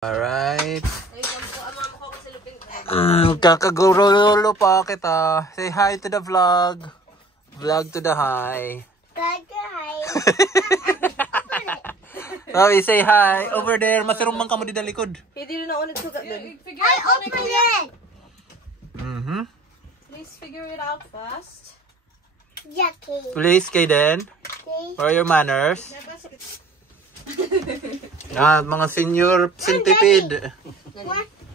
Alright. Kakagurolo pa kita. Say hi to the vlog. Vlog to the hi. Vlog to hi. Sabi, say hi. Over there. Masirong man ka mo di dalikod. Hindi na ulit sugat doon. I open it. Please figure it out fast. Jackie. Please, Kaden. Please. For your manners. Mga senior centipede.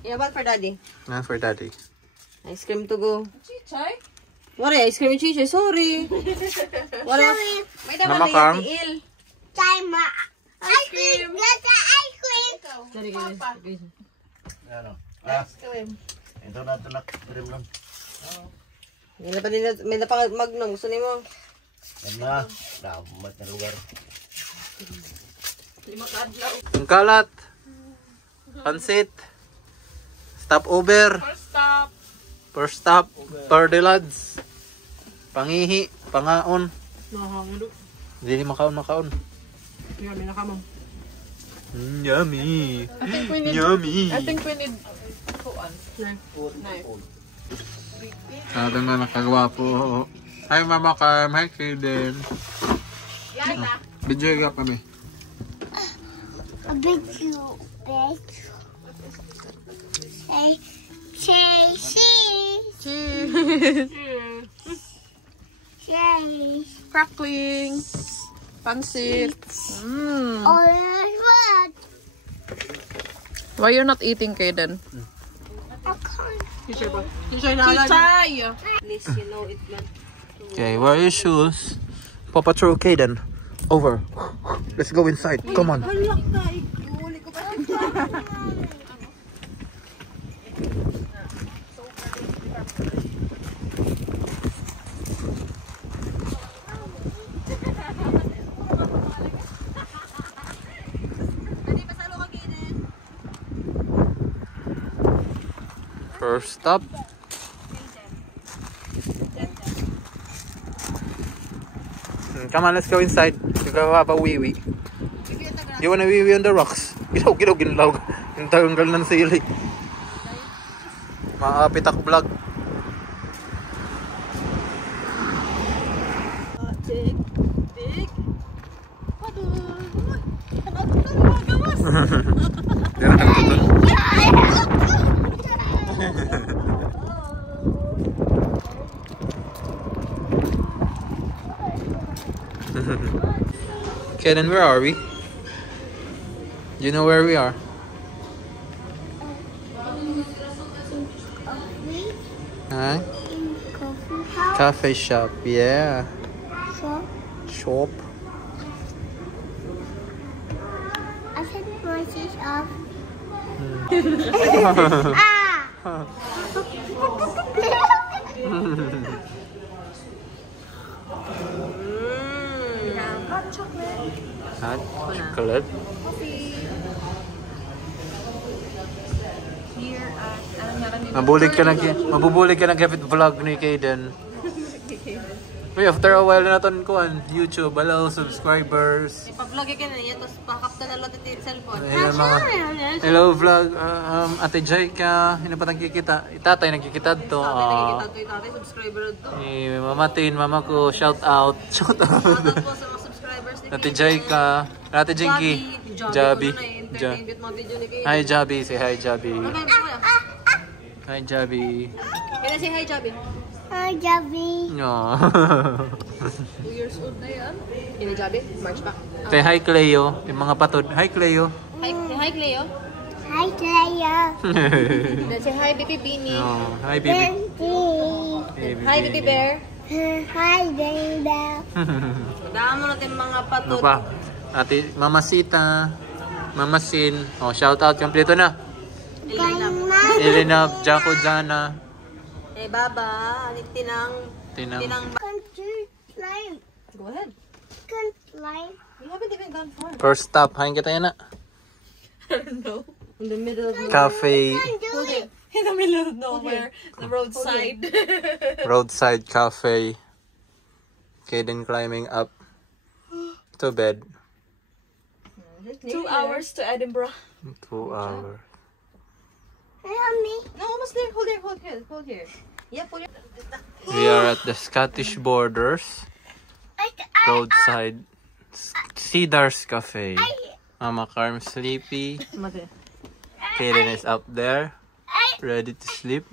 Yeah, what for daddy? For daddy. Ice cream to go. Chichay? What ice cream chichay? Sorry. What else? May dapat Mama Kang. may iil. Time. Ice cream. Let's ice cream. Sorry, guys. Ano? Ice cream. Ito na ito cream lang. May na pang magnum. Gusto niyo mo? Yan na. Damat na lugar. Ang kalat. Pansit. Stop over. First stop. For the lads. Pangihi. Pangaon. Hindi makaon. Yummy na kamang. Yummy. I think we need Yummy. knife. Sabi na nakagwapo. Hi Mama Cam. Hi Kaden. Video ka kami. A big you, bitch. Say, Cheese. Crackling. Pansit. Orange red. Why you're not eating, Kaden? I can't. Chichay! At least you know it's not. Okay, where are your shoes? Paw Patrol Kaden. Over. Let's go inside. Come on. Halak na eh. Huli ko pa. First stop. Come on, let's go inside. You go have a wee-wee. You wanna wee-wee on the rocks? Ginlaw. Yung tanggal ng sili. Maapitak vlog. Big. Okay, then where are we? Do you know where we are? Huh? Coffee house. Cafe shop, yeah. Shop. I said voices off. Hot chocolate. Hot chocolate. Here at... Mabubulig ka ng kapit vlog ni Kaden. Wait, after a while na natin kuhan, YouTube, hello subscribers. Ipa-vlog ka na niya, tapos pakapta na lang yung cellphone. Hello vlog, Ate Jai ka, hindi pa nagkikita. Itatay nagkikita to. Tatay, subscriber to. Mama Tin, mama ko, shout out. Shout out. Shoutout po sa mga subscribers ni Ate Jai ka, Ate Jinky, Jabi. Entertainment mga video ni Kaden. Hi Jabi, say hi Jabi. Hi Jabi. Kaya say hi, Jabi. Hi, Javi. No. 2 years old na yan. Kaya Jabi, March pa. Say hi Cleo, yung mga patod. Hi Cleo. Hi, Cleo. Hi, Cleo. Then say hi, Baby Beanie. No. Hi baby. Hi, Baby Bear. Hi, Baby Bear. Daan mo natin mga Ano patod. pa? Ate Mama Sita, Mama Sin. Oh, shout out kompleto na. Elena, Jaco, Jana. Baba, Tinang. Tinang. Can't you fly? Go ahead. Can't fly. We haven't even gone far. First stop, hain kita yan na. I don't know. In the middle of Cafe, Can't do it. In the middle of nowhere. The roadside. roadside cafe. Kaden climbing up to bed. 2 hours to Edinburgh. 2 hours. No, almost there. Hold here. Yeah, pull your... We are at the Scottish borders. Roadside. Cedar's Cafe. Mama Carm sleepy. Kaden is up there. Ready to sleep.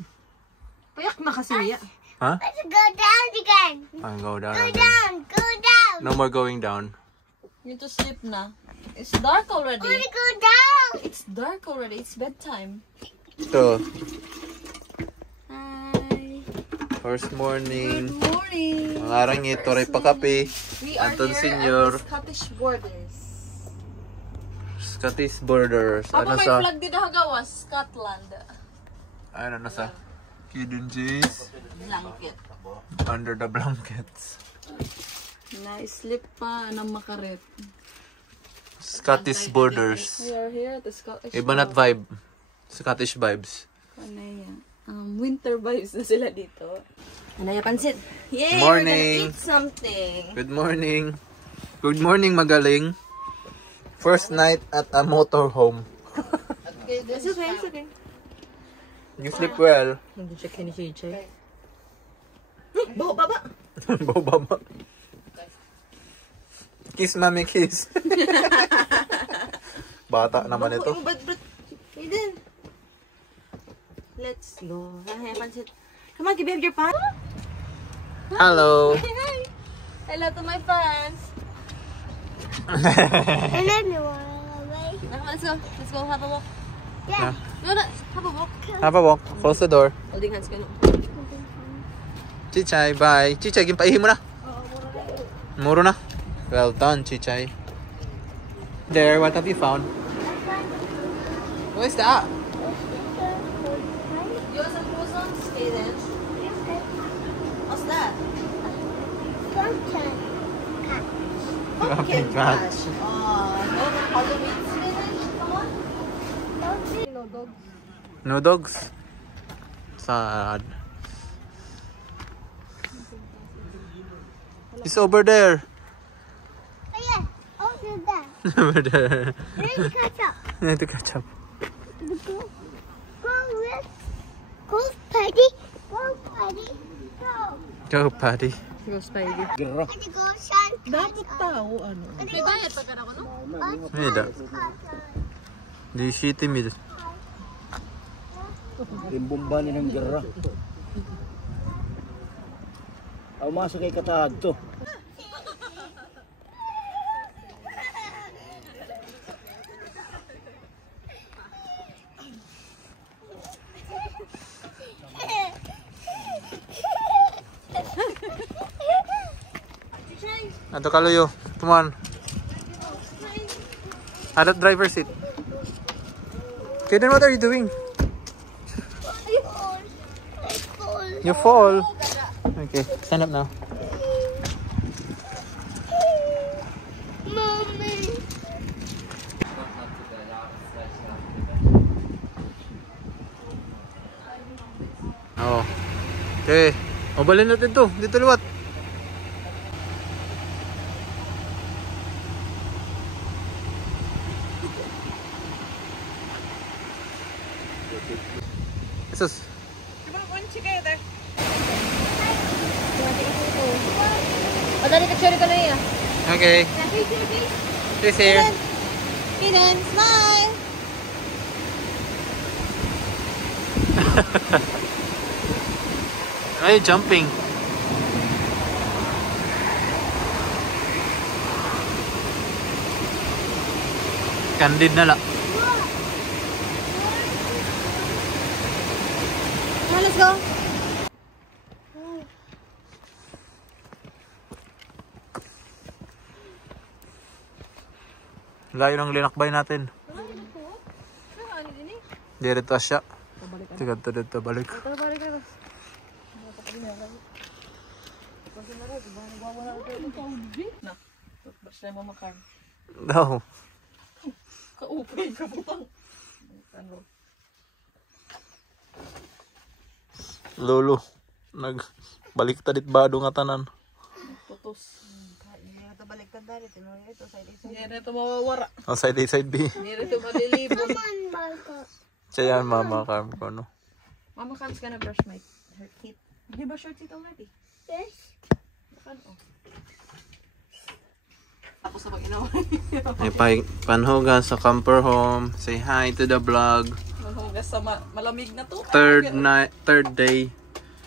Payak na kasi niya. Huh? Let's go down again. I'll go down. Go again. down. Go down. No more going down. You need to sleep na. It's dark already. Wanna go down? It's dark already. It's bedtime. So, Hi. first morning. Good morning. Ang arang ito rin pa kape. We are Anton here Senior. at the Scottish borders. Scottish borders. Papa, Ano may sa? flag din hagawas. Scotland. Ano na sa? Hidden G's. Blanket. Under the blankets. Na-sleep pa ng makaret. Scottish borders. We are here at the Scottish Iba not vibe. Scottish vibes. Kanaya. Winter vibes na sila dito. Anaya pansit. Yay! Morning. We're gonna eat something. Good morning. Good morning, magaling. First night at a motorhome. It's okay. You sleep well. Hindi siya kinisichay. Baho, baba. Baba. Kiss, mami, kiss. Bata naman ito. Aiden. Let's go. Anaya pansit. Come on, give me your pan. Hello. Hi! Hello to my fans. And then you wanna away. Let's go. Let's go have a walk. Yeah. No, have a walk. Have a walk. Close the door. Holding hands ka no. Chichay, bye. Chichay, gimpaihin mo na. Muro na. Well done, Chichay. There, what have you found? What is that? You want some croissants, Aiden? What's that? Pumpkin. Pumpkin patch. No Halloween, Aiden? Come on. No dogs. Sad. It's over there. Oh yeah. Over there. Over there. Let's catch up. Need to catch up. Go, Paddy. Go, Paddy. Go. Go, Patty. Go, Spidey. Paddy, go, Sean. Dapat tao, ano? May bayad pa ka na ko, no? Mida. Di siya timid. Timbumba ni ng gara. Aw masa kay katahad to. Ato kaluyo. Come on. Adat driver seat. Okay, then what are you doing? You fall. Okay, stand up now. Mommy. Oh. Okay. Mabalin natin to. Dito liwat. Jesus. Madali ka cherry ka na iya. Okay. This here. Aiden, smile. Why are you jumping? Candid na la. Come on, let's go. Layo ng linakbay natin. Dito siya. Tiga dito balik. Basta mo makar. Daw. Kaupay ka butang. Lolo. Nagbalik tadit bado nga tanan. Putos. Baliktad Hindi na ito mawawara. Oh, side A, side B. Hindi na ito malilibon. Siya yan, Mama Carm ko, no? Mama Cam's gonna brush my her teeth. Did you brush your teeth already? Yes. Tapos na pag-inawa. Ay, panhugas sa camper home. Say hi to the vlog. Mahugas sa malamig na to. Third day.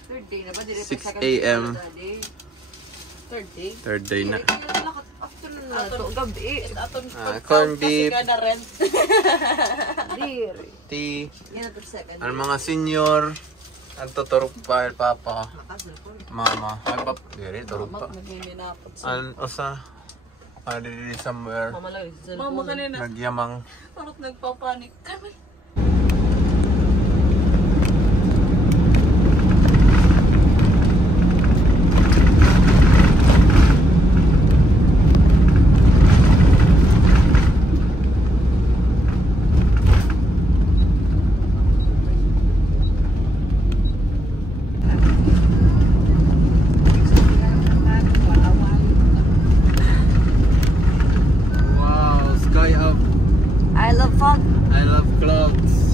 Third day na ba? 6 a.m. Third day? Third day na. Afternoon na to. Gabi. Corned beef. Kasi kada rent. Tea. Yan na to second. Ang mga senior. Ang tuturok pa, papa. Mama. Ay, papa. Diri, turok pa. Nagmiminapot sa. An, osa. Diri somewhere. Mama kanina. Nagyamang. Parang nagpapanik kami. Wow, sky up. I love fog. I love clouds.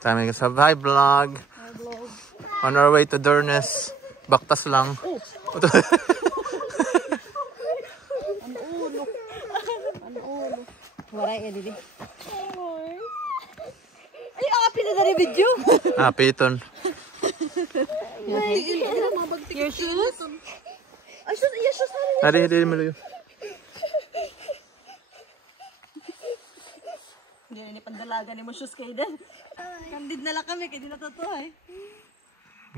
Time ka sa hi vlog. On our way to Durnes. Baktas lang. Waray ya dili. Ay, api na dari video. Piton. Your shoes? Ay, shoes, iya shoes. Hari maluyo. Hindi na pandalaga ni mo shoes kay din. Kandid na lang kami, kaya di natutuhay.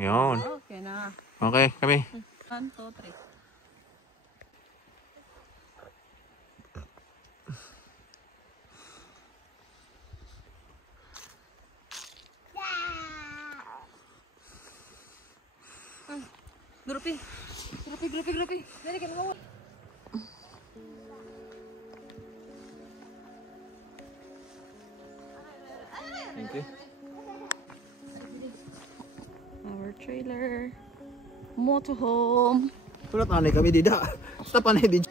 Yun. Okay na. Okay, kami. 1, 2, 3. Grupi. Dali ka naman. Thank you. Our trailer. Motorhome. Wala tanay kami dida. Basta panay din.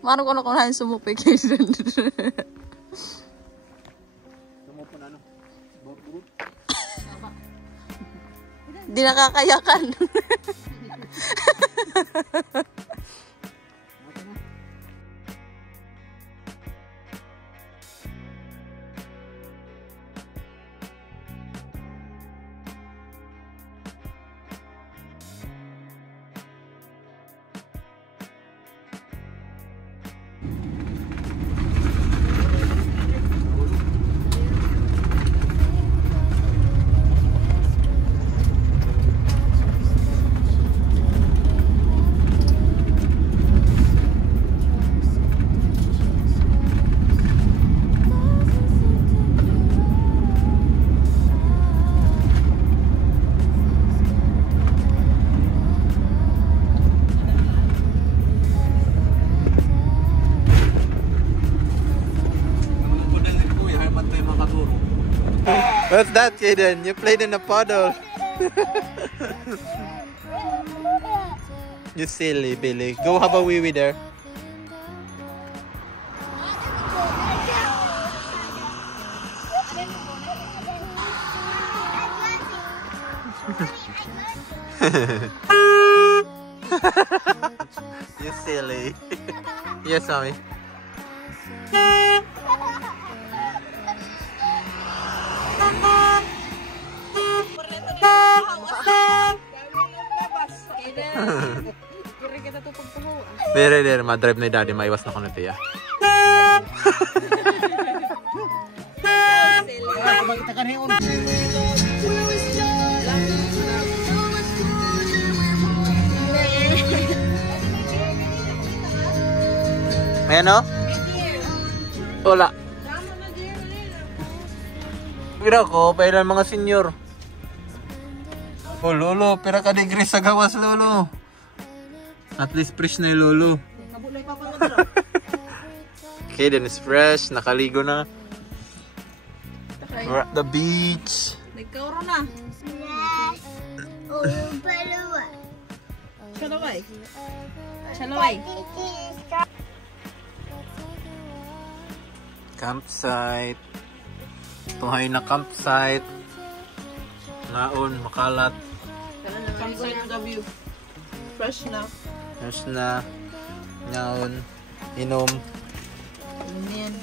Marang ko na kunahin sumupay kayo dyan. Di nakakayakan. What's that, Kaden? You played in a puddle. You silly Billy. Go have a wee wee there. You silly. Yes, mommy. Dire, madrive na daddy, maiwas na ko na tiya. Ayan o? Wala. Pira ko, pailan mga senior. Oh, lolo, pira ka degree sa gawas, lolo. At least fresh na yung lolo. Okay, then it's fresh. Nakaligo na. We're at the beach. Nagkauro na. Yes. Oh, palawa. Shalaway. Shalaway. Campsite. Tuhay na campsite. Naon, makalat. Campsite ng view. Fresh na. Fresh na. Naon. Inom. Ayan.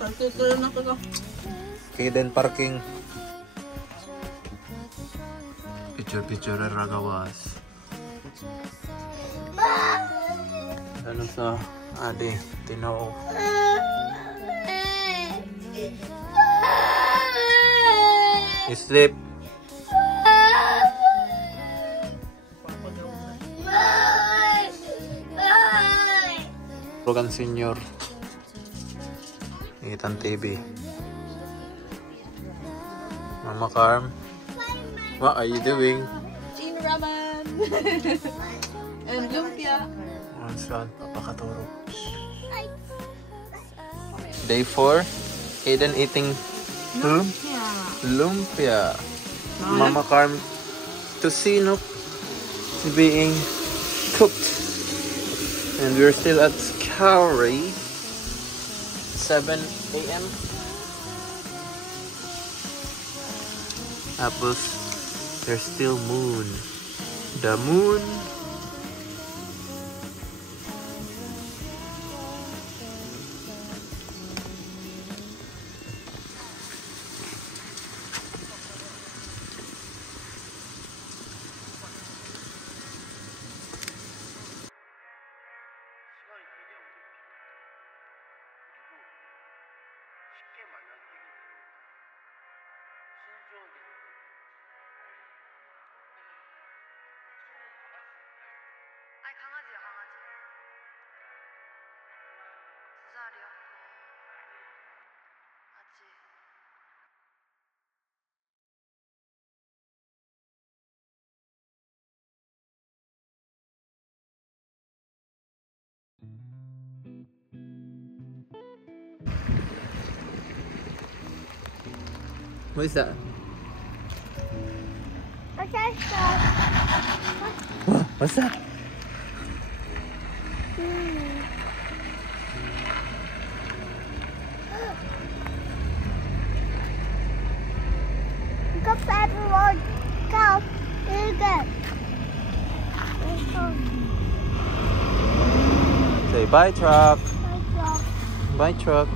Pagtutuloy na ko na. Kaden parking. Picture ragawas. Ano sa ade, Tinoo. You sleep. Program senior. Itan TV. Mama Carm. What are you doing? Chin ramen. And lumpia. Saan? Papakaturo. Day 4. Aiden eating lumpia. Mama Carm tocino being cooked. And we're still at Cowrie. 7 a.m. Apples. There's still moon. The moon. 강아지야, 강아지. 2살이야. 아직. What is that? What's that? Go fast road. Go. Here you go. Say bye, truck. Go. Bye, truck.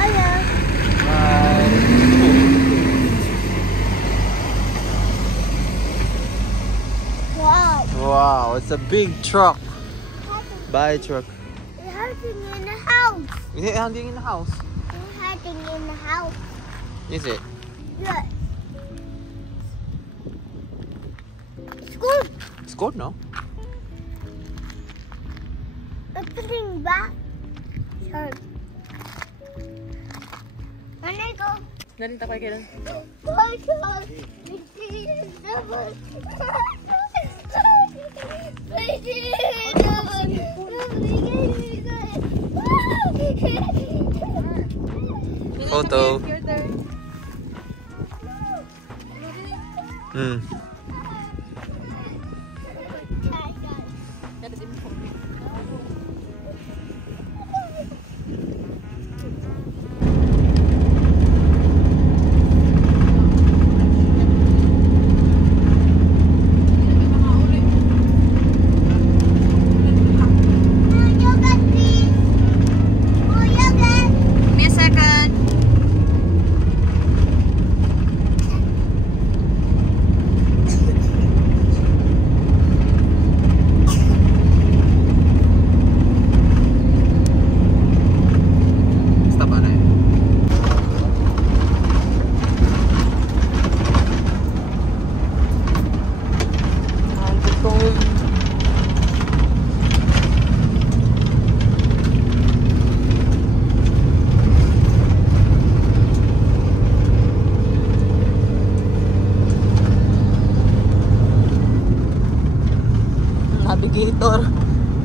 Hello. Bye. Wow. Wow, it's a big truck. Bye, truck. We're hiding in the house. Is it hunting in the house? We're hiding in the house. Is it? Look. It's good. It's good, no? It's getting back. Sorry. When I go. Ganito pa kailan. Photo.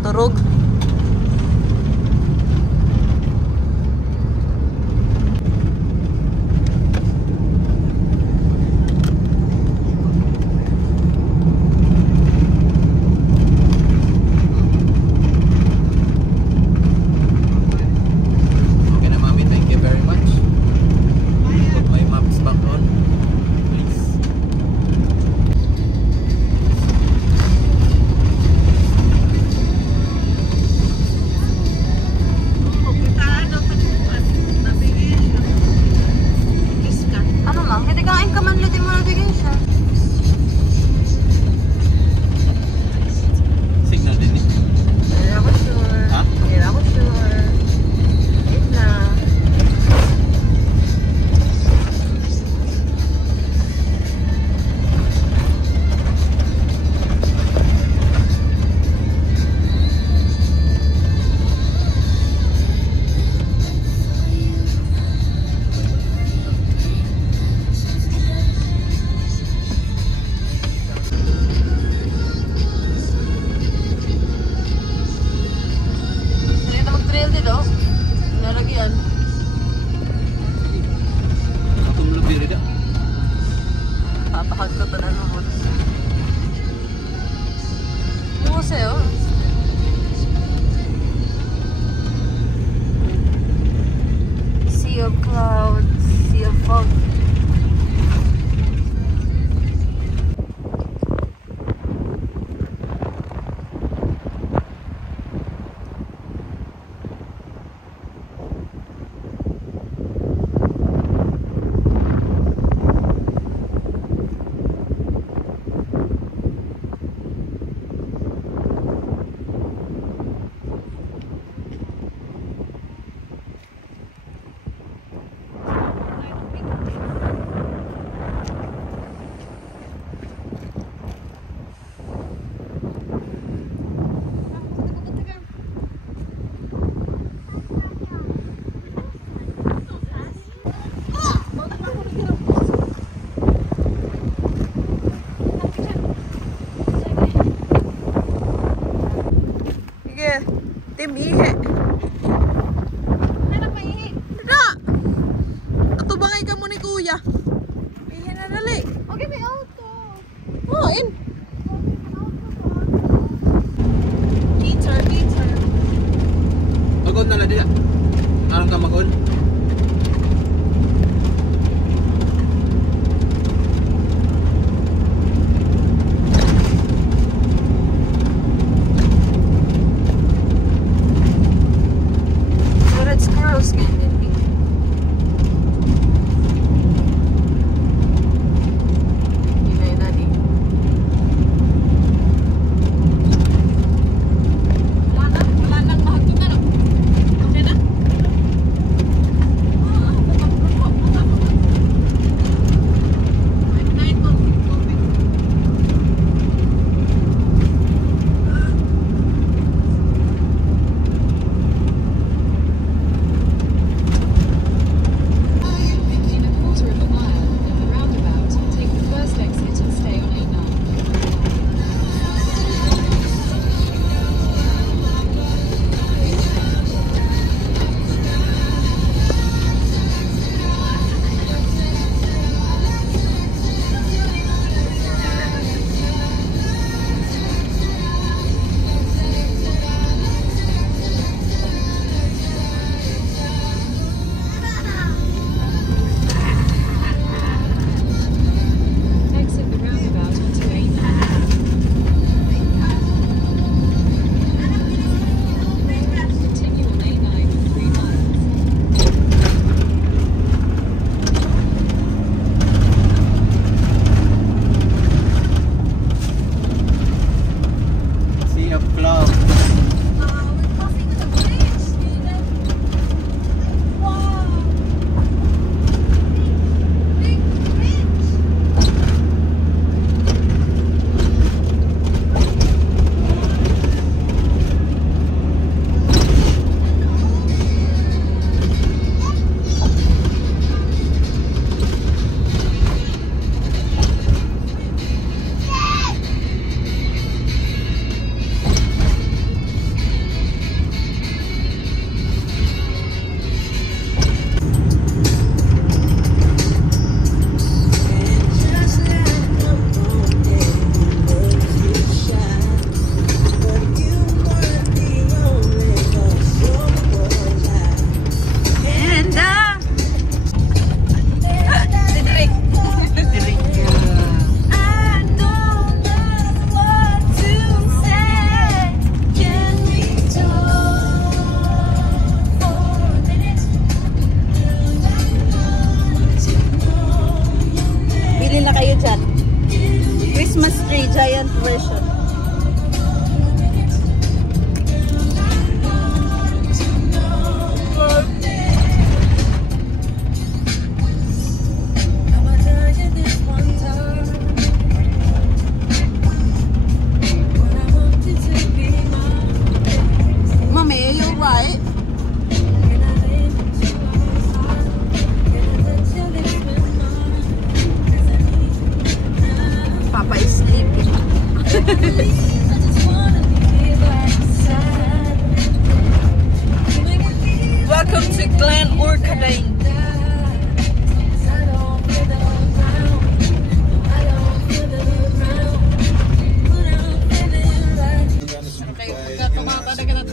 Turog. Okay na, Mami. Thank you very much. Put my maps back on, please. Ano lang? Hindi kain ka man lutin mo navigation. Signal din eh. Hindi ako sure. Ha? Hindi ako sure. Wait na. Hindi na mag-trail din oh. Nalagyan. Atong lubiri ka. Papakag ko ito na lubot. Muse oh. Sea of clouds, sea of fog. Sige, Tim, ihi. Ano pa ihi? Na! Katubangay ka mo ni kuya. Ihi na dali. Okay, may auto. Oh, in. Teacher, teacher. Mag-on na lang dila. Anong ka mag-on? Red squirrels ganyan din. Inay na ni. Wala nang mahagod na no? Okay na?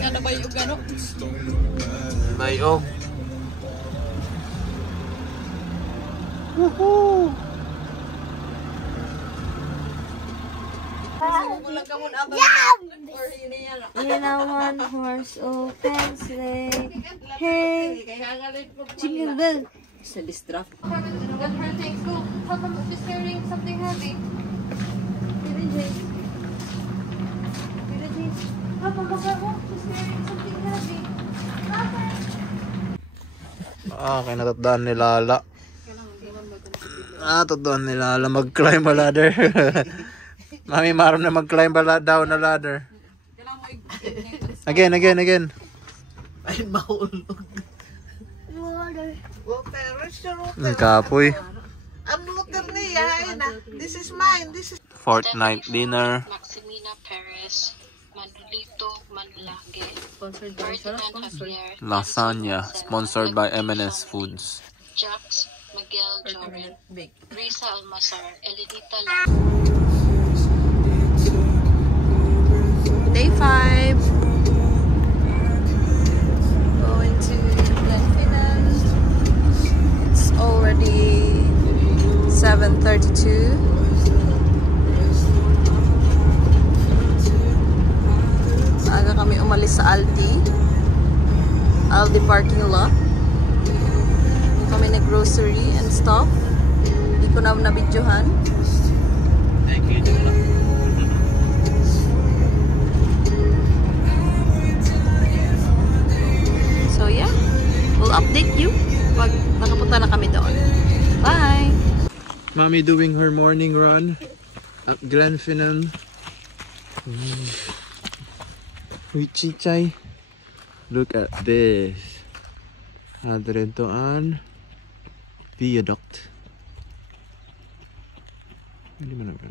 Ano ba yung gano? Bayog. In a one horse open sleigh. Hey, jingle bell. Sa distract. Let her things go. Papa, she's carrying something heavy. Papa, she's carrying something heavy. Okay, natandaan ni Lala. Natandaan ni Lala mag-climb a ladder. Mami, maram na mag-climb down a ladder. Again. Ay, maulog. Ang kapoy. Ang water niya, ayun na. This is mine. This is... Fortnite dinner. Maximina Perez, Manolito Manlage, Sponsored by Ferdinand Javier, Lasagna, sponsored by M&S Foods. Jax Miguel Joren, Bake. Risa Almazar, Elenita Day 5. Going to Glenfinnan. It's already 7:32. Aga kami umalis sa Aldi parking lot. Hindi kami nag-grocery and stuff. Hindi ko na nabidyohan. Thank you, Dula. So yeah, we'll update you pag nakapunta na kami doon. Bye! Mommy doing her morning run at Glenfinnan. With Chichay. Look at this. Adrentoan Viaduct. Hindi mo na ba?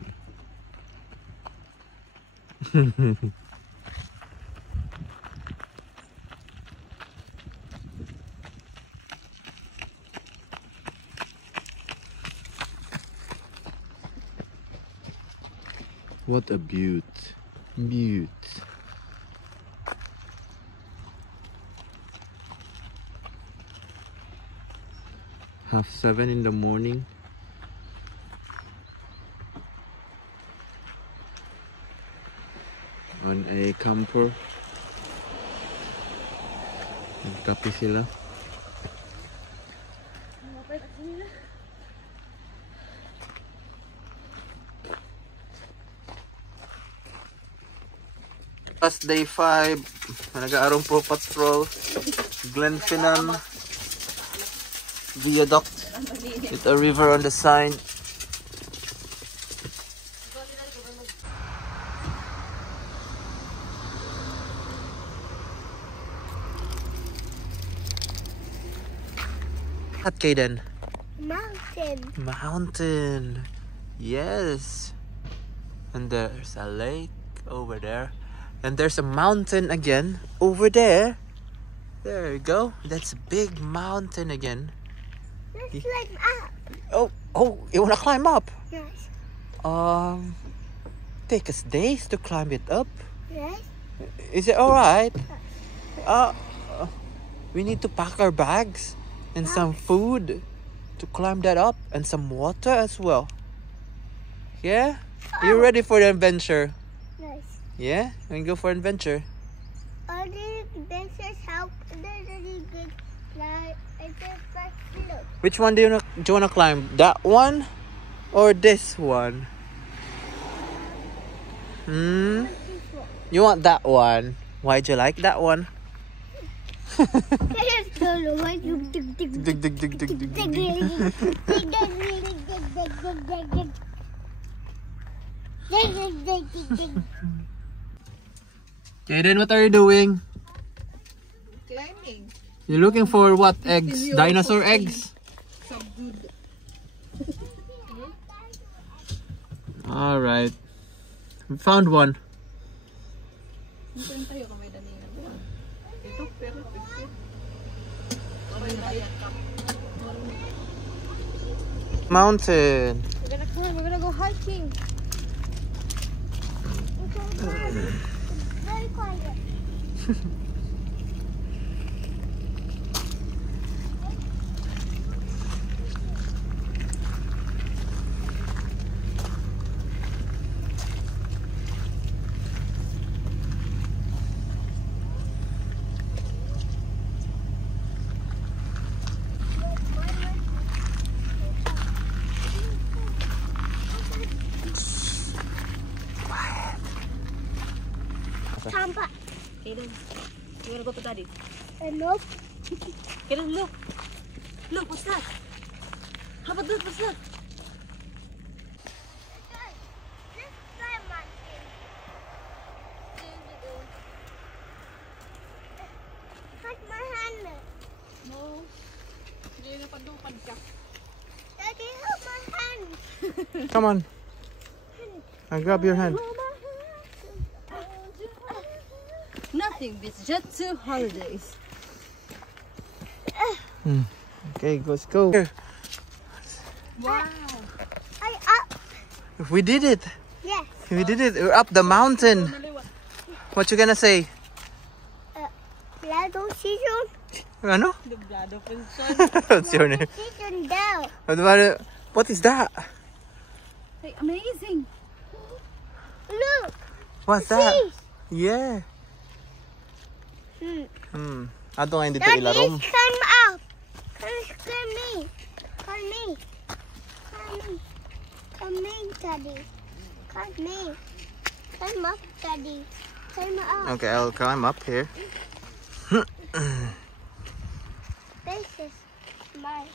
What a beaut. Beaut. Half 7 in the morning. On a camper. Nagkape sila. Last day 5, nag-aarong po patrol, Glenfinnan Viaduct with a river on the side. At Kaden? Mountain. Yes. And there's a lake over there. And there's a mountain again over there. There you go. That's a big mountain again. Let's climb up. Oh, you wanna climb up? Yes. Take us days to climb it up. Yes. Is it alright? We need to pack our bags and some food to climb that up and some water as well. Yeah? You ready for the adventure? Yes. Yeah? We can go for an adventure. This is how really good climb. Which one do you wanna climb? That one or this one? You want that one? Why'd you like that one? Dig, dig, dig, dig, dig, dig, dig. Kaden, what are you doing? Climbing. You're looking for what eggs? Dinosaur eggs? Alright. We found one. Mountain. We're gonna go hiking. Very quiet. Tampa. Kaden, you wanna go to daddy? Nope. Kaden, look. Look, what's that? How about this? What's that? This is my thing. Touch my hand. No. Hindi na padupad ka. Daddy, hold my hand. Come on. I grab your hand. Nothing beats Jet 2 holidays. Okay, let's go. Wow. I up. We did it. Yes. We did it. We're up the mountain. What you gonna say? Lado season. Ano? What's your name? Season down. What is that? Hey, amazing. Look. What's that? Fish. Yeah. Ato nga dito Daddy, ilarom. come up. Come me. Come me. Come me. Come me, Daddy. Come me. Come up, Daddy. Come up. Okay, I'll climb up here. This is mine.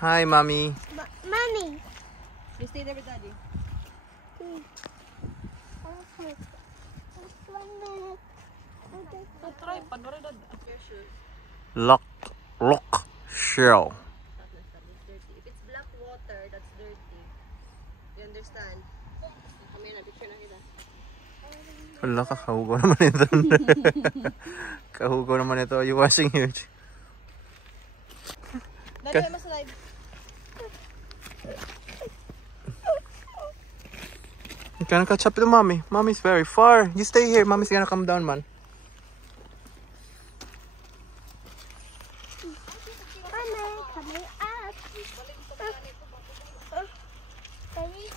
Hi, mommy. Mommy. You stay there with daddy. Okay. Just 1 minute. Okay. Lock shell. If it's black water, that's dirty. You understand? Kami na, picture na kita. Wala ka, kahugo naman ito. Kahugo naman ito. Are you washing here? Daddy, mas live. You can't catch up to mommy. Mommy's very far. You stay here. Mommy's gonna come down, man. Coming up. Daddy.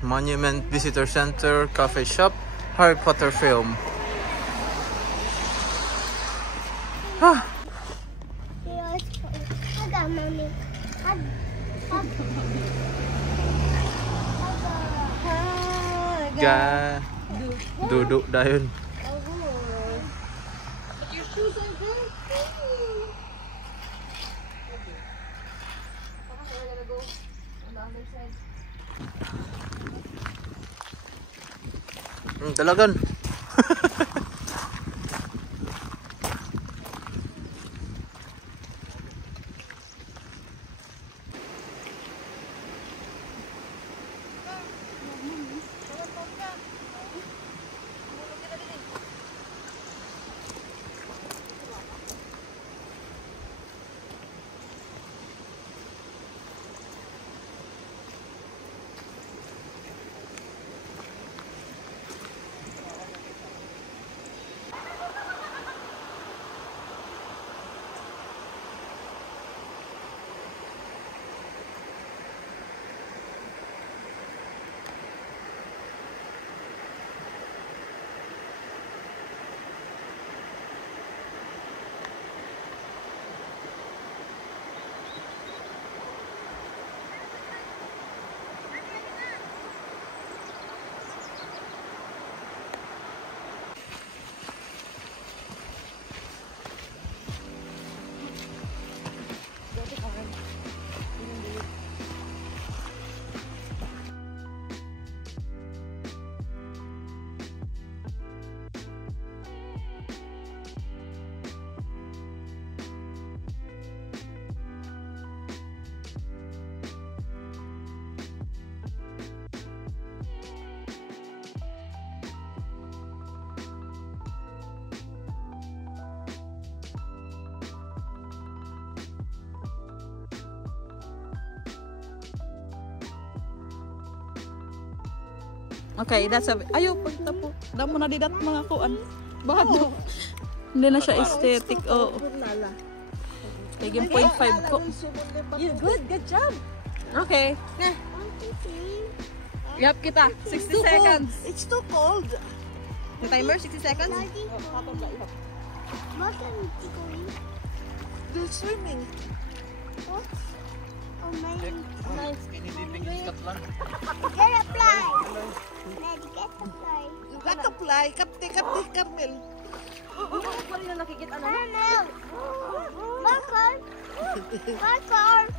Monument Visitor Center, Cafe Shop, Harry Potter film. Hug, Mommy. Hug. Ga. Duduk dahil. But your shoes are there. We're gonna go on the other side. Dalagan. Okay, that's a... Ayaw, pagtapo. Damo na didat mga kuan. Bago. Hindi na siya aesthetic. Oo. Tiging 0.5 ko. You're good. Good job. Okay. Yup, kita. 60 seconds. It's too cold. The timer, 60 seconds. Daddy, what are you doing? They're swimming. What? Oh my. Skinny dipping in Scotland. Get a fly. Daddy, get a fly. You got to fly. Kapte, Carmel. Caramel. Welcome. Welcome.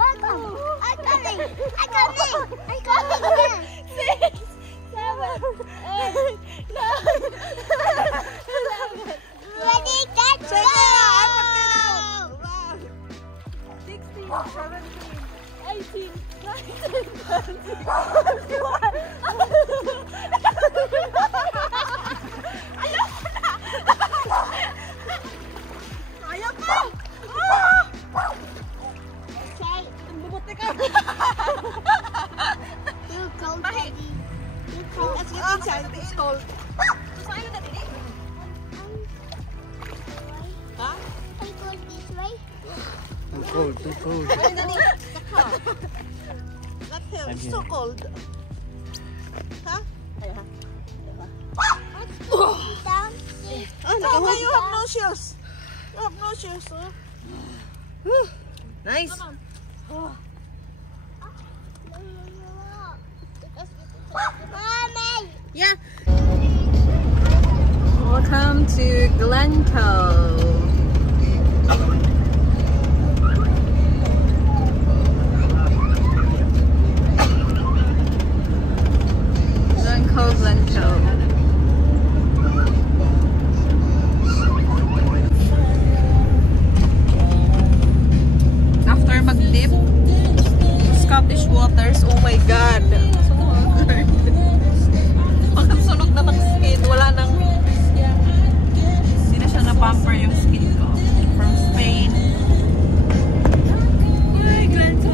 Welcome. I'm coming. I'm coming. I'm coming. 6, 7, 8, 9. Ready, get go. 16, 17, 18, 19, 20. You're cold, Daddy. You're cold. Let's get inside. It's cold. Huh? I go this way. Too cold, too cold. Not here. It's so cold. Huh? Down. Oh, no, you have no shoes. You have no shoes. Oh. Nice. Mommy. Yeah. Welcome to Glencoe. Glencoe. After mag-dip, Scottish waters, oh my god. Makasunog na ng skin, wala nang hindi na siya na-pamper yung skin ko. From Spain. Ay, Glencoe.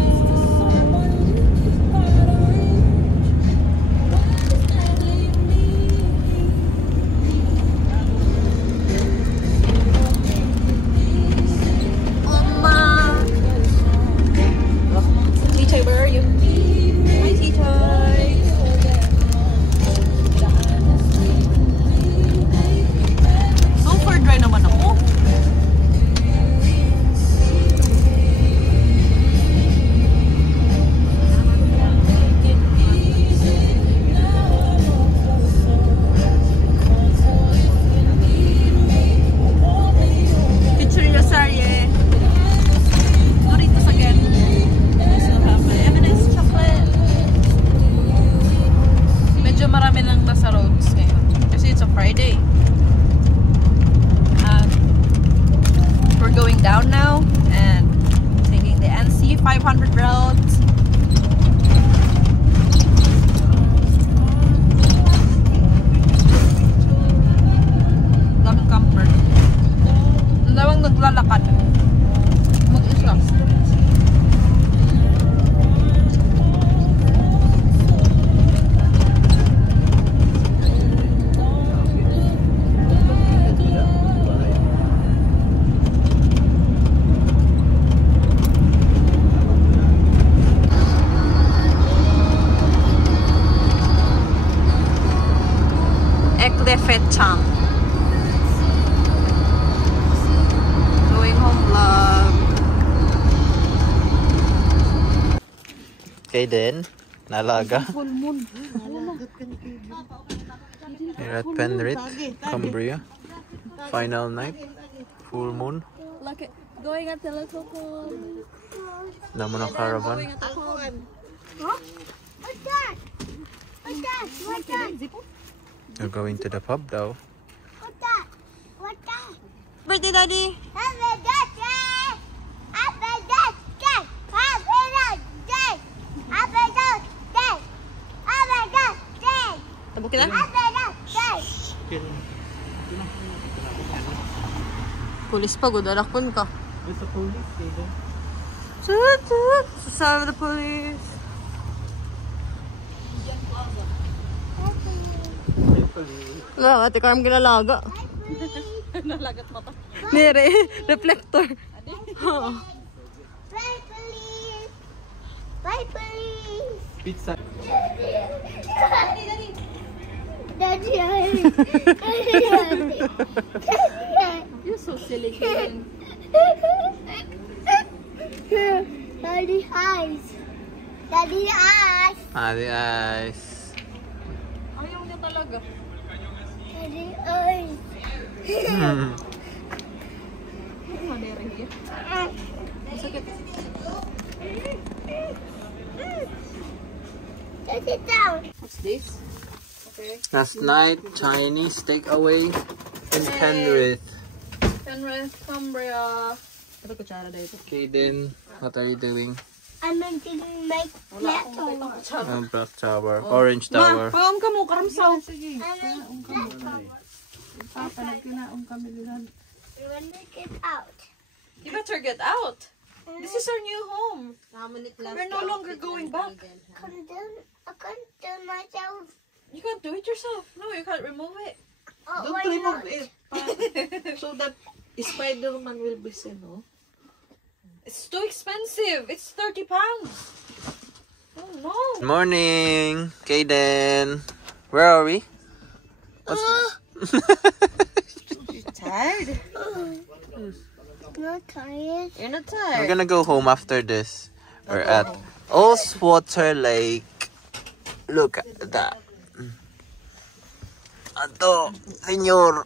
Where are you? Hi, Titoy. So far dry naman ako. Picture your sarye. Doritos again. Medyo marami lang nasa roads ngayon kasi it's a Friday. We're going down now and taking the NC 500 roads. Daming camper. Ang daming naglalakad. Mag-isa. Eklefetcham. Going home vlog. Okay then, nalaga. Full moon. Here at Penrith, Cumbria. Final night, full moon. Like going at the little pool. Damo ng caravan. Going at the pool. Huh? What's that? What's that? What's that? We're going to the pub though. What's that? What's that? Birthday, Daddy. Happy birthday! Happy birthday! Happy birthday! Happy birthday! Happy birthday! Tabo kita? Happy birthday! Pulis pa, good anak pun ka. There's a police there. Susama the police. Wala, Ate Carm ginalaga. Nalagat mata. Nere, reflector. Oo. Bye, please. Bye, please. Pizza. Daddy, Daddy. You're so silly, Kaden. Daddy eyes. Daddy eyes. The eyes. Ayaw niya talaga. Daddy eyes. Madere niya. Masakit. Sit it down. What's this? Last night, Chinese takeaway in Penrith. Penrith, Cumbria. Ito kutsara dito. Kaden, what are you doing? I'm going to make kettle. Black Tower, Orange Tower. Paam ka mo, karamsaw. I'm Papa, nagkinaong kami dilan. going to get out. You better get out. This is our new home. We're no longer going back. I can't do myself. You can't do it yourself. No, you can't remove it. Oh, Don't why remove not? it. So that Spider-Man will be seen, no? It's too expensive. It's 30 pounds. Oh no. Good morning, Kaden. Where are we? Tired? Not tired. You're not We're tired? gonna go home after this. We're at Oswater Lake. Look at that. Ato, senyor.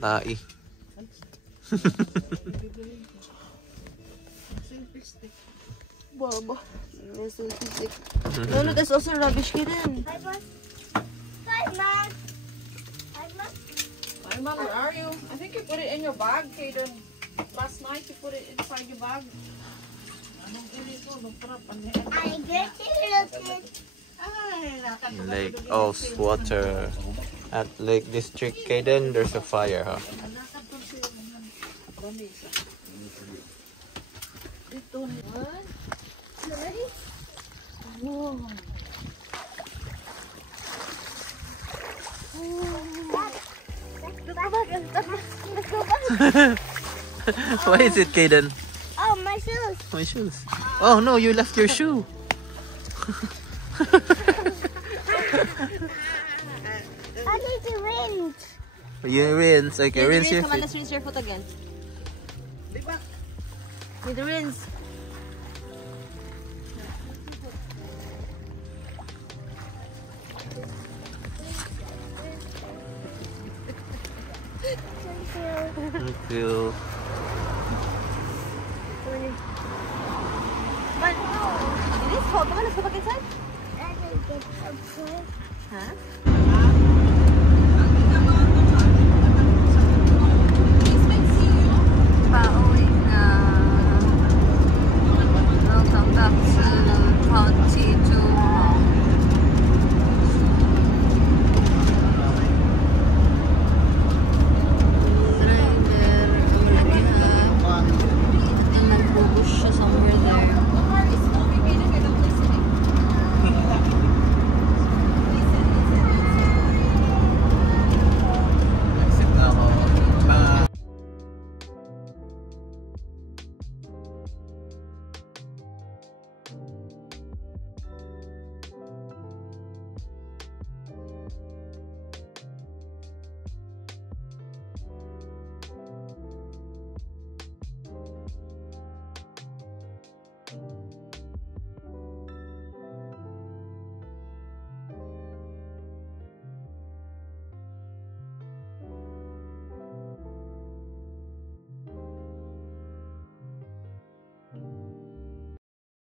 Lai. Baba. There's so sick. No, no, there's also rubbish hidden. Bye, Mom. Bye, Mom. Bye, Mom. Simon, where are you? I think you put it in your bag, Kaden. Last night you put it inside your bag. I get to look at Lake Oswater. At Lake District, Kaden, there's a fire, huh? Why is it, Kaden? Oh, my shoes. My shoes. Oh no, you left your shoe. I need to rinse. You rinse. Okay, rinse your Come on, feet. let's rinse your foot again. Need to rinse. Thank you. Come on. It is cold. Come on, let's go back inside. I didn't get upset. Huh?